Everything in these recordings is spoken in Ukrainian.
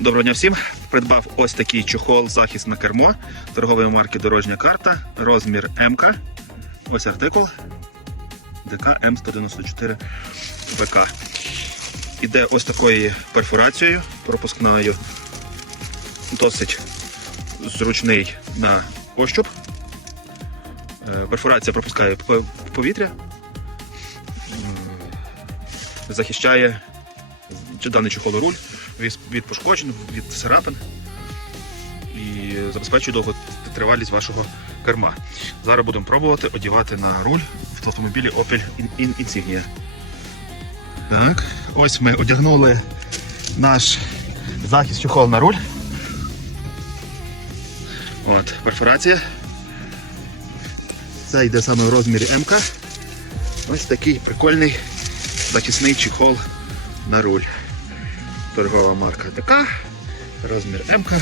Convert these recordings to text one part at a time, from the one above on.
Доброго дня всім. Придбав ось такий чохол захист на кермо торгової марки Дорожня карта, розмір МК. Ось артикул ДК М194 ВК. Іде ось такою перфорацією пропускною. Досить зручний на ощуп. Е, Перфорація пропускає повітря, захищає даний чохол руль від, пошкоджень, від царапин і забезпечує довготривалість вашого керма. Зараз будемо пробувати одягати на руль в автомобілі Opel In- Insignia. Так, ось ми одягнули наш захист чохол на руль. От, перфорація. Це йде саме в розмірі МК. Ось такий прикольний захисний чехол на руль. Торгова марка така, розмір МК.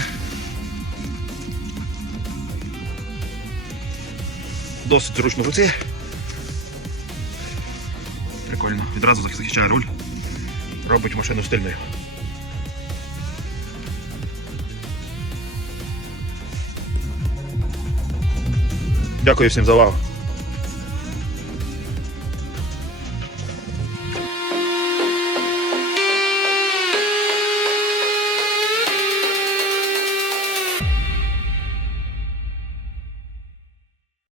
Досить зручно в руці. Прикольно. Відразу захищає руль. Робить машину стильною. Дякую всім за увагу.